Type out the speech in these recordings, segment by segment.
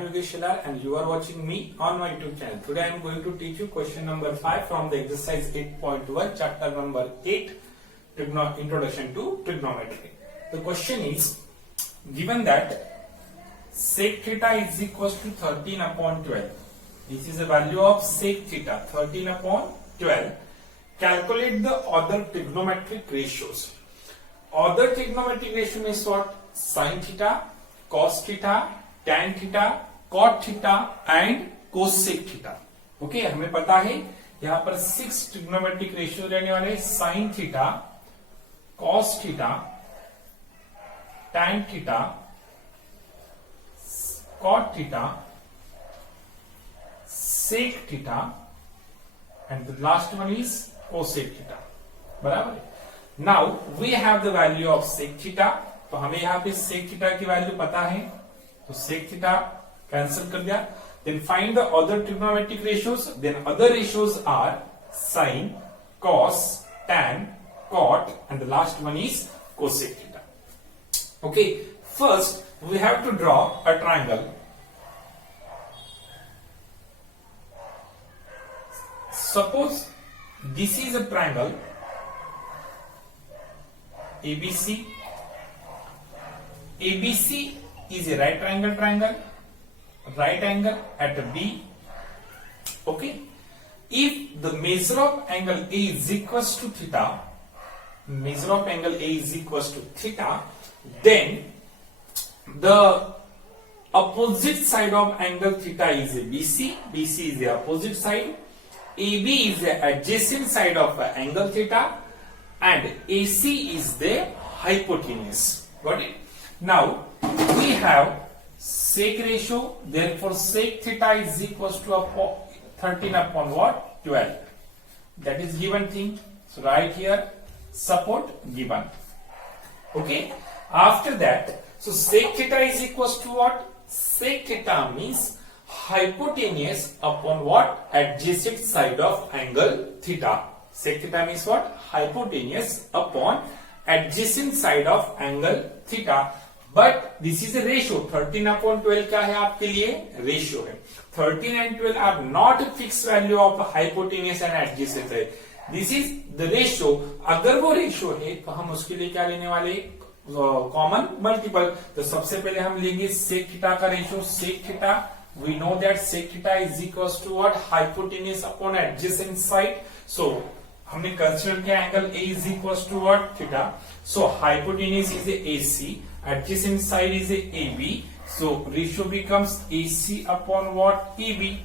am Yogesh Shilar and you are watching me on my YouTube channel. Today I am going to teach you question number 5 from the exercise 8.1 chapter number 8 Introduction to Trigonometry. The question is given that sec theta is equals to 13 upon 12. This is the value of sec theta 13 upon 12. Calculate the other trigonometric ratios. Other trigonometric ratio means what? Sin theta, cos theta, tan theta, cot theta and cosec theta. Okay हमें पता है यहां पर 6 trigonometric ratio रहने वाले sin theta, cos theta, tan theta, cot theta, sec theta and the last one is cosec theta. बराबर है. Now we have the value of sec theta. तो हमें यहाँ पे sec थीटा की वैल्यू पता है तो sec theta कैंसिल कर दिया. Then find the other trigonometric ratios. Then other ratios are sin, cos, tan, cot, and the last one is cosec theta. Okay, first we have to draw a triangle. Suppose this is a triangle ABC. ABC is a right triangle at B. Okay. If the measure of angle A is equals to theta, then the opposite side of angle theta is a BC. BC is the opposite side. AB is the adjacent side of angle theta, and AC is the hypotenuse. Got it? Now we have sec ratio, therefore sec theta is equals to 13 upon what? 12. That is given thing. So right here support given. Okay. After that, so sec theta is equals to what? Sec theta means hypotenuse upon what? Adjacent side of angle theta. Sec theta means what? Hypotenuse upon adjacent side of angle theta. But this is a ratio. 13 upon 12 क्या है आपके लिए? Ratio है. 13 and 12 are not a fixed value of hypotenuse and adjacent है. This is the ratio. अगर वो ratio है तो हम उसके लिए क्या लेने वाले? Common multiple. तो सबसे पहले हम लेंगे sec थीटा का ratio. sec theta we know that sec theta is equals to what? Hypotenuse upon adjacent side. So हमने कंसीडर किया angle A is equals to what? Theta. So hypotenuse is a AC. Adjacent side is a AB, so ratio becomes AC upon what? AB.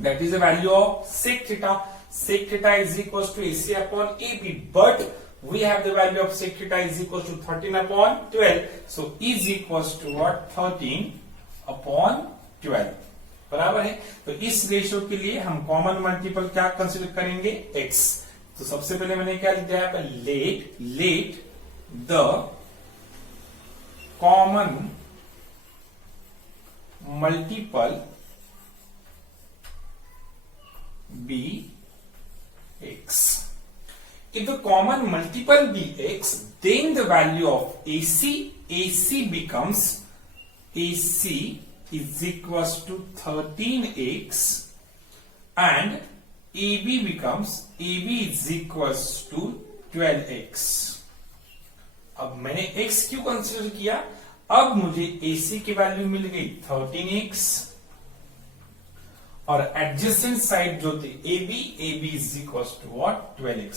That is the value of sec theta. Sec theta is equals to AC upon AB, but we have the value of sec theta is equals to 13 upon 12. So is equals to what? 13 upon 12. बराबर है. तो इस ratio के लिए हम common multiple क्या consider करेंगे? x. तो सबसे पहले मैंने क्या लिखा है? Let the common multiple be x. If the common multiple be x, then the value of AC becomes AC is equals to 13x and AB becomes AB is equals to 12x. अब मैंने x क्यों consider किया? अब मुझे AC की value मिल गई 13x और adjacent side जो थे AB is equals to what? 12x.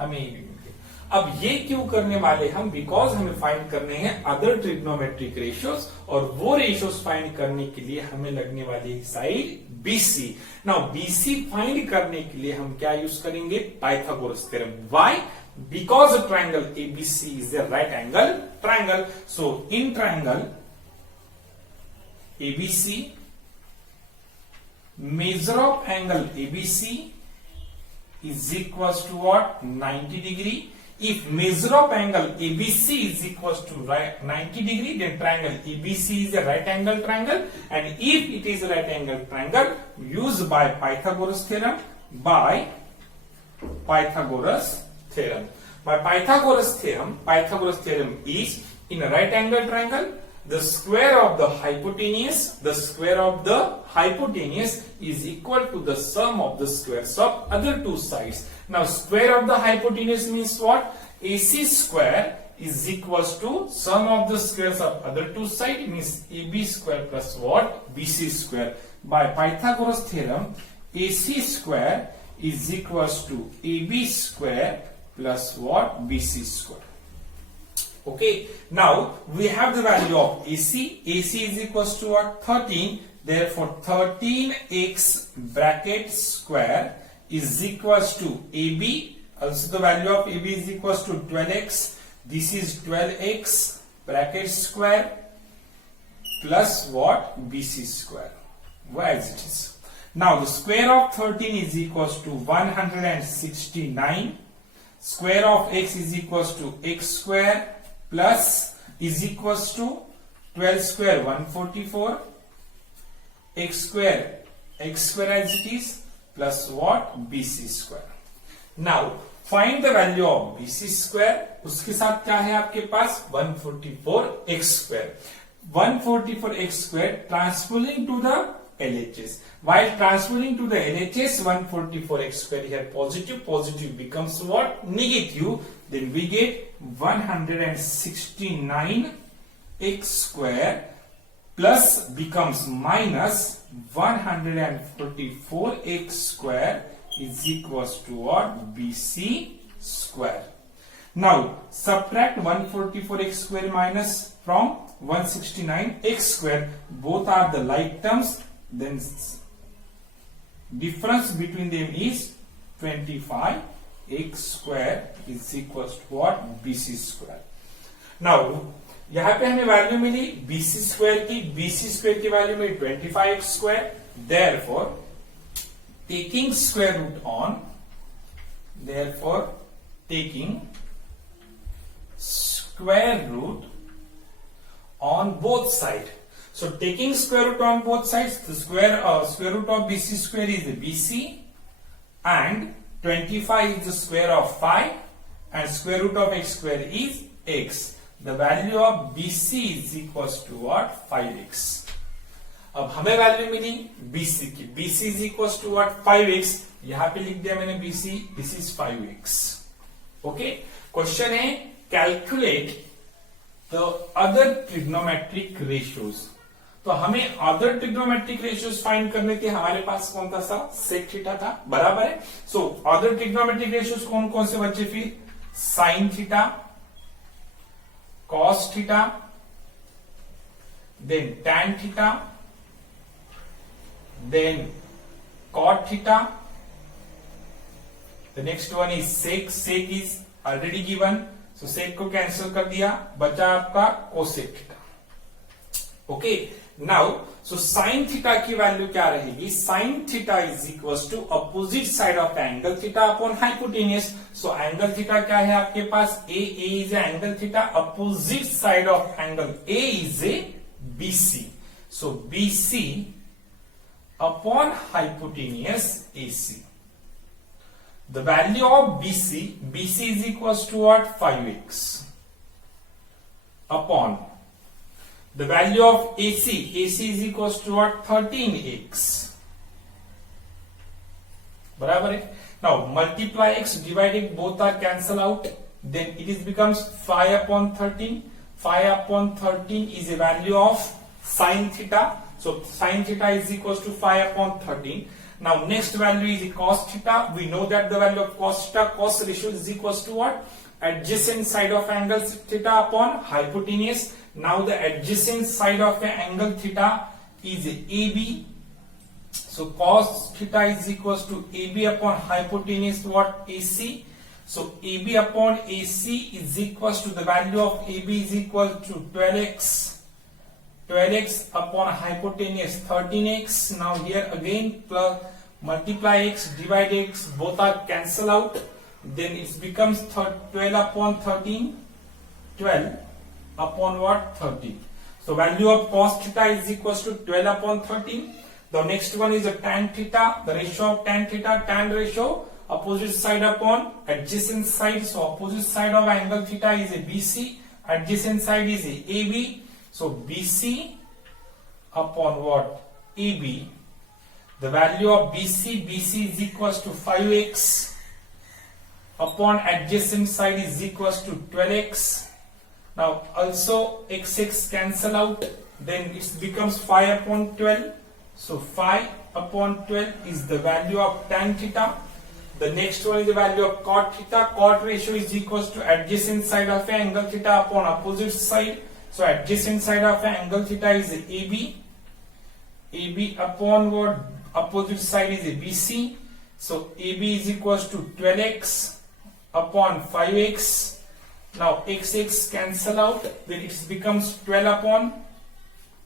हमें AB मिल गया. अब ये क्यों करने वाले हम? बिकॉज हमें फाइंड करने हैं अदर ट्रिग्नोमेट्रिक रेशियोज और वो रेशियोज फाइंड करने के लिए हमें लगने वाली side BC. Now BC find करने के लिए हम क्या यूज करेंगे? Pythagoras theorem. Why? Because the triangle ABC is a right angle triangle. So in triangle ABC, measure of angle ABC is equals to what? 90 degree. If measure of angle ABC is equals to 90 degree, then triangle ABC is a right angle triangle. And if it is a right angle triangle, used by Pythagoras theorem, by Pythagoras theorem. By Pythagoras theorem is in a right angle triangle, the square of the hypotenuse is equal to the sum of the squares of other two sides. Now square of the hypotenuse means what? AC square is equals to sum of the squares of other two sides, means AB square plus what? BC square. By Pythagoras theorem, AC square is equals to AB square plus what? BC square. Okay, now we have the value of AC. AC is equals to what? 13. Therefore 13x bracket square is equals to AB. Also the value of AB is equals to 12x. This is 12x bracket square plus what? BC square. Why as it is? Now the square of 13 is equals to 169. Square of x is equals to x square plus is equals to 12 square 144, x square as it is, plus what? BC square. Now find the value of BC square. उसके साथ क्या है आपके पास? 144x square. 144x square transposing to the LHS. While transferring to the LHS, 144x square here positive becomes what? Negative. Then we get 169x square plus becomes minus 144x square is equals to what? BC square. Now subtract 144x square minus from 169x square. Both are the like terms. Then difference between them is 25. x square is equals to what? BC square. Now यहाँ पे हमें value मिली BC square की. BC square की value milli 25x square. Therefore taking square root on both sides. So taking square root on both sides, the square root of BC square is BC and 25 is the square of 5 and square root of x square is x. The value of BC is equals to what? 5x. अब हमें value मिली BC की. BC is equals to what? 5x. यहां पे लिख दिया मैंने BC. This is 5x. Okay. Question है calculate the other trigonometric ratios. तो हमें अदर ट्रिग्नोमेट्रिक रेशियोज फाइंड करने थे. हमारे पास कौन था? सा सेक थीटा था. बराबर है. सो अदर ट्रिग्नोमेट्रिक रेशियोज कौन कौन से बचे फिर? Sine theta, cos theta, then tan theta, then cot theta. The next one is sec. Sec is already given, so sec को कैंसिल कर दिया. बचा आपका cosec theta. Okay. Now so sine theta की वैल्यू क्या रहेगी? Sine theta is equals to opposite side of angle theta upon hypotenuse. So angle theta क्या है आपके पास? A is angle theta. Opposite side of angle A is a BC. So BC upon hypotenuse AC. The value of BC is equals to what? 5x upon the value of AC is equals to what? 13x. बराबर है. Now multiply x, divide it, both are cancel out. Then it is becomes 5 upon 13. 5 upon 13 is a value of sin theta. So sin theta is equals to 5 upon 13. Now next value is cos theta. We know that the value of cos theta, cos ratio is equals to what? Adjacent side of angle theta upon hypotenuse. Now the adjacent side of the angle theta is AB. So cos theta is equals to AB upon hypotenuse what? AC. So AB upon AC is equals to the value of AB is equal to 12x. 12x upon hypotenuse 13x. Now here again plus multiply x, divide x, both are cancel out. Then it becomes 12 upon 13. 12 upon what? 13. So value of cos theta is equals to 12 upon 13. The next one is a tan theta. The ratio of tan theta, tan ratio, opposite side upon adjacent side. So opposite side of angle theta is a BC. Adjacent side is a AB. So BC upon what? AB. The value of BC is equals to 5x upon adjacent side is equals to 12x. Now also x cancel out, then it becomes 5 upon 12. So 5 upon 12 is the value of tan theta. The next one is the value of cot theta. Cot ratio is equals to adjacent side of a angle theta upon opposite side. So adjacent side of an angle theta is AB. AB upon what? Opposite side is BC. So AB is equals to 12x upon 5x. Now x cancel out, then it becomes 12 upon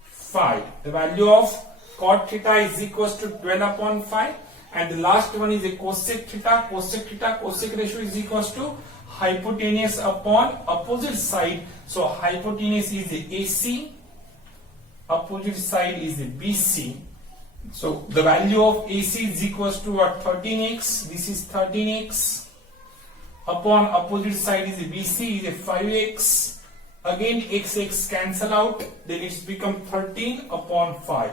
5. The value of cot theta is equals to 12 upon 5. And the last one is a cosec theta. Cosec theta, cosec ratio is equals to hypotenuse upon opposite side. So hypotenuse is AC, opposite side is BC. So the value of AC is equals to what? 13x. This is 13x upon opposite side is BC is a 5x. Again x cancel out, then it's become 13 upon 5.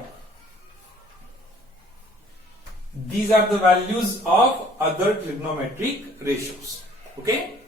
These are the values of other trigonometric ratios. Okay.